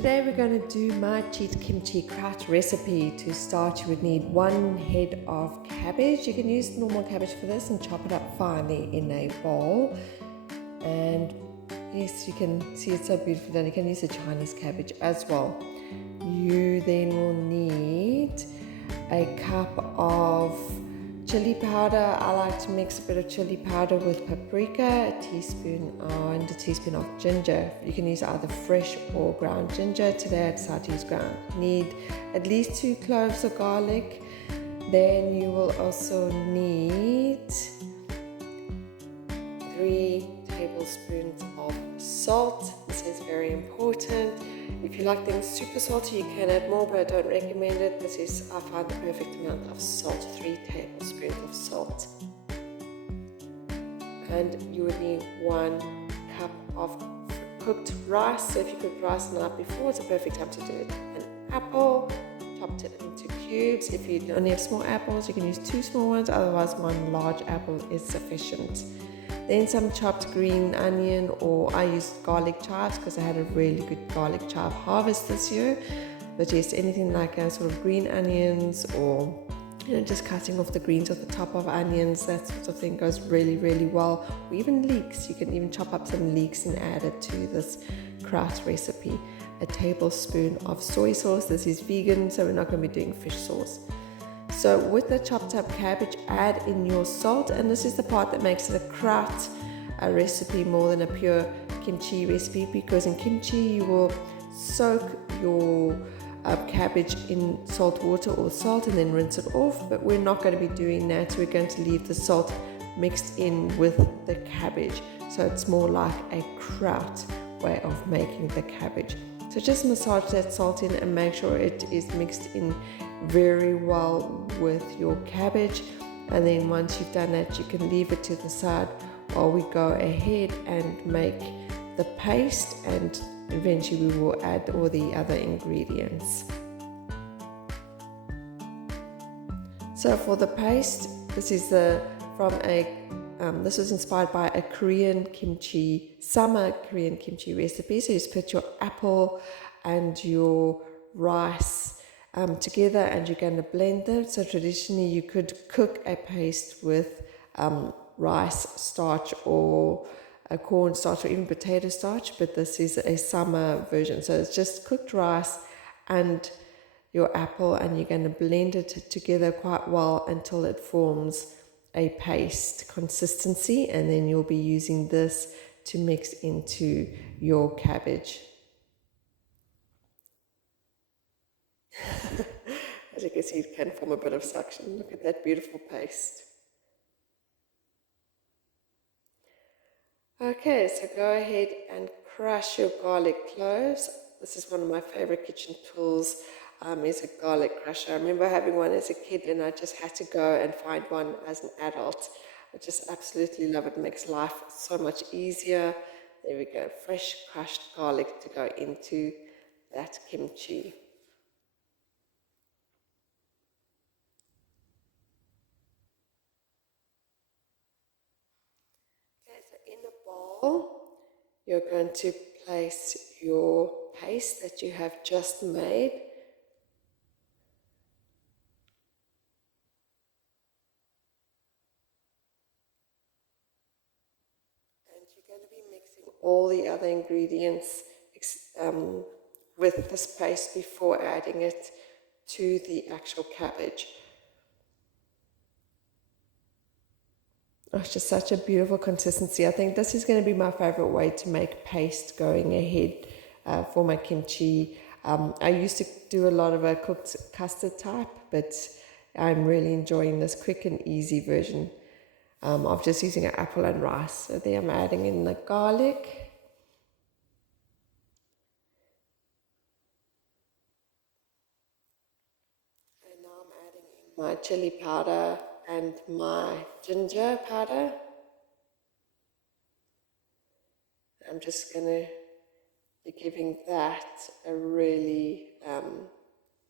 Today we're going to do my cheat Kimchi-Kraut recipe. To start, you would need 1 head of cabbage. You can use normal cabbage for this and chop it up finely in a bowl. And yes, you can see it's so beautiful done. You can use a Chinese cabbage as well. You then will need a cup of chili powder. I like to mix a bit of chili powder with paprika, a teaspoon and a teaspoon of ginger. You can use either fresh or ground ginger. Today I decided to use ground. You need at least 2 cloves of garlic. Then you will also need 3 tablespoons of salt. This is very important. If you like things super salty, you can add more, but I don't recommend it. This is, I find, the perfect amount of salt, 3 tablespoons of salt. And you would need 1 cup of cooked rice. So if you cooked rice the night before, it's a perfect time to do it. An apple, chopped it into cubes. If you only have small apples, you can use 2 small ones, otherwise 1 large apple is sufficient. Then some chopped green onion, or I used garlic chives because I had a really good garlic chive harvest this year. But yes, anything like a sort of green onions, or just cutting off the greens off the top of onions, that sort of thing goes really, really well. Or even leeks, you can even chop up some leeks and add it to this kraut recipe. A tablespoon of soy sauce. This is vegan, so we're not going to be doing fish sauce. So with the chopped up cabbage, add in your salt, and this is the part that makes it a kraut recipe more than a pure kimchi recipe, because in kimchi you will soak your cabbage in salt water or salt and then rinse it off, but we're not going to be doing that. We're going to leave the salt mixed in with the cabbage, so it's more like a kraut way of making the cabbage. So just massage that salt in and make sure it is mixed in very well with your cabbage. And then once you've done that, you can leave it to the side while we go ahead and make the paste, and eventually we will add all the other ingredients. So for the paste, this is this was inspired by a summer Korean kimchi recipe. So you split your apple and your rice together, and you're going to blend them. So traditionally you could cook a paste with rice starch or a corn starch or even potato starch, but this is a summer version. So it's just cooked rice and your apple, and you're going to blend it together quite well until it forms a paste consistency, and then you'll be using this to mix into your cabbage. As you can see, it can form a bit of suction. Look at that beautiful paste. Okay, so go ahead and crush your garlic cloves. This is one of my favorite kitchen tools, is a garlic crusher. I remember having one as a kid, and I just had to go and find one as an adult. I just absolutely love it. It makes life so much easier. There we go, fresh crushed garlic to go into that kimchi. In a bowl, you're going to place your paste that you have just made. And you're going to be mixing all the other ingredients with this paste before adding it to the actual cabbage. Oh, it's just such a beautiful consistency. I think this is going to be my favorite way to make paste going ahead for my kimchi. I used to do a lot of a cooked custard type, but I'm really enjoying this quick and easy version of just using an apple and rice. So there I'm adding in the garlic. And now I'm adding in my chili powder and my ginger powder. I'm just going to be giving that a really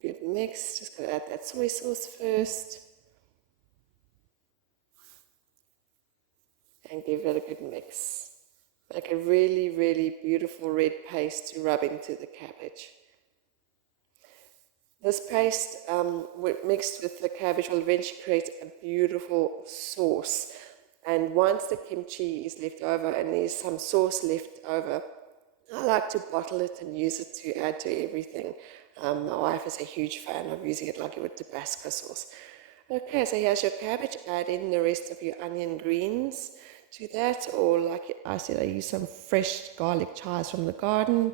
good mix. Just going to add that soy sauce first and give it a good mix. Make a really, really beautiful red paste to rub into the cabbage. This paste mixed with the cabbage will eventually create a beautiful sauce. And once the kimchi is left over and there's some sauce left over, I like to bottle it and use it to add to everything. My wife is a huge fan of using it like you would Tabasco sauce. Okay, so here's your cabbage. Add in the rest of your onion greens to that, or like I said, I used some fresh garlic chives from the garden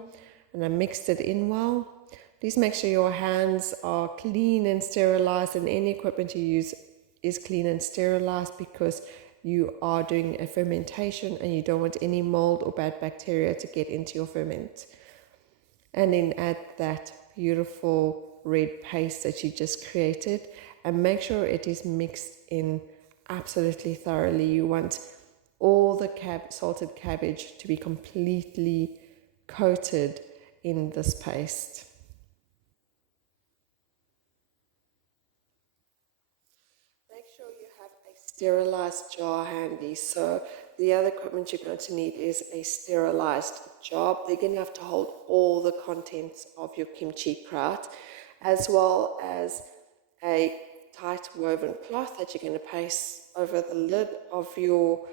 and I mixed it in well. Please make sure your hands are clean and sterilized, and any equipment you use is clean and sterilized, because you are doing a fermentation and you don't want any mold or bad bacteria to get into your ferment. And then add that beautiful red paste that you just created and make sure it is mixed in absolutely thoroughly. You want all the salted cabbage to be completely coated in this paste. Make sure you have a sterilized jar handy. So the other equipment you're going to need is a sterilized jar, big enough to hold all the contents of your Kimchi-Kraut, as well as a tight woven cloth that you're going to place over the lid of your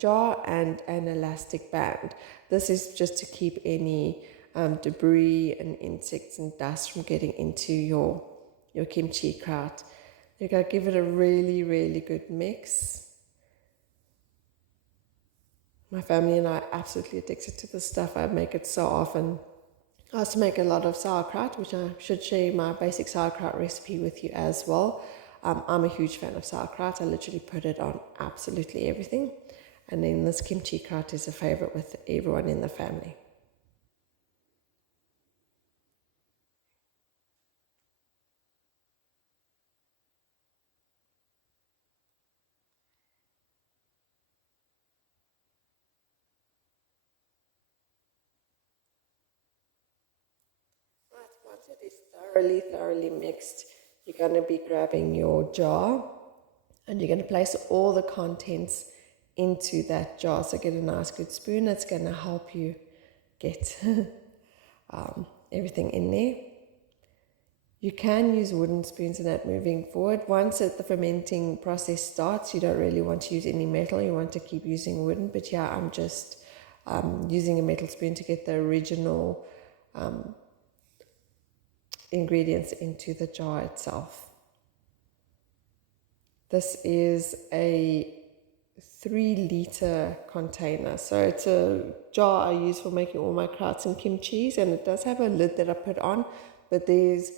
jar, and an elastic band. This is just to keep any debris and insects and dust from getting into your Kimchi-Kraut. You're going to give it a really, really good mix. My family and I are absolutely addicted to this stuff. I make it so often. I also make a lot of sauerkraut, which I should share my basic sauerkraut recipe with you as well. I'm a huge fan of sauerkraut. I literally put it on absolutely everything. And then this Kimchi-Kraut is a favorite with everyone in the family. Right, once it is thoroughly mixed, you're going to be grabbing your jar and you're going to place all the contents into that jar. So get a nice good spoon that's going to help you get everything in there. You can use wooden spoons in that moving forward. Once the fermenting process starts, you don't really want to use any metal. You want to keep using wooden. But yeah, I'm just using a metal spoon to get the original ingredients into the jar itself. This is a 3-liter container, so it's a jar I use for making all my krauts and kimchis, and it does have a lid that I put on, but the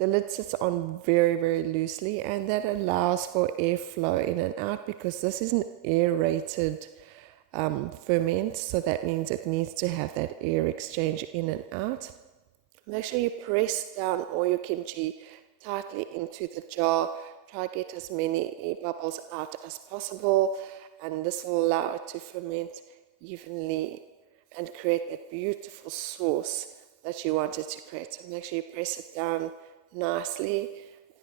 lid sits on very loosely, and that allows for airflow in and out, because this is an aerated ferment, so that means it needs to have that air exchange in and out. Make sure you press down all your kimchi tightly into the jar. Try to get as many air bubbles out as possible, and this will allow it to ferment evenly and create that beautiful sauce that you wanted to create. So make sure you press it down nicely.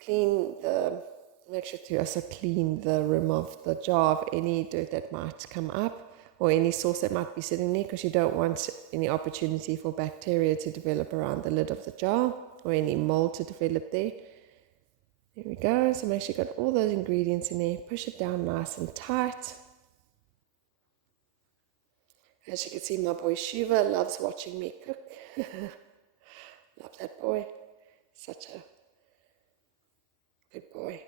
Make sure to also clean the rim of the jar of any dirt that might come up, or any sauce that might be sitting there, because you don't want any opportunity for bacteria to develop around the lid of the jar, or any mold to develop there. There we go. So make sure you got all those ingredients in there. Push it down nice and tight. As you can see, my boy Shiva loves watching me cook. Love that boy. Such a good boy.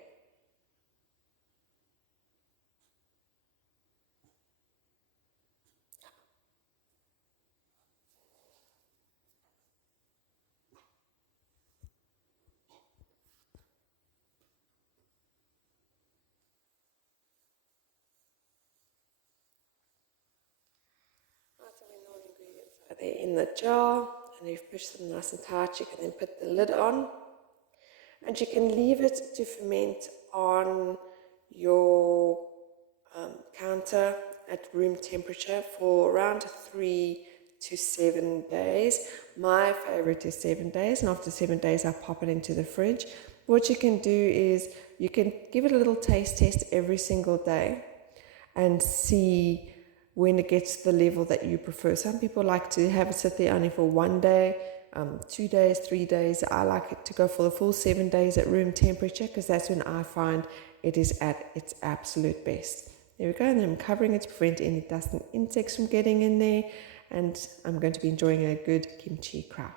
So when all the ingredients are there in the jar, and you've pushed them nice and tight, you can then put the lid on, and you can leave it to ferment on your counter at room temperature for around 3 to 7 days. My favorite is 7 days, and after 7 days I pop it into the fridge. What you can do is you can give it a little taste test every single day and see when it gets to the level that you prefer. Some people like to have it sit there only for 1 day, 2 days, 3 days. I like it to go for the full 7 days at room temperature, because that's when I find it is at its absolute best. There we go, and I'm covering it to prevent any dust and insects from getting in there, and I'm going to be enjoying a good kimchi kraut.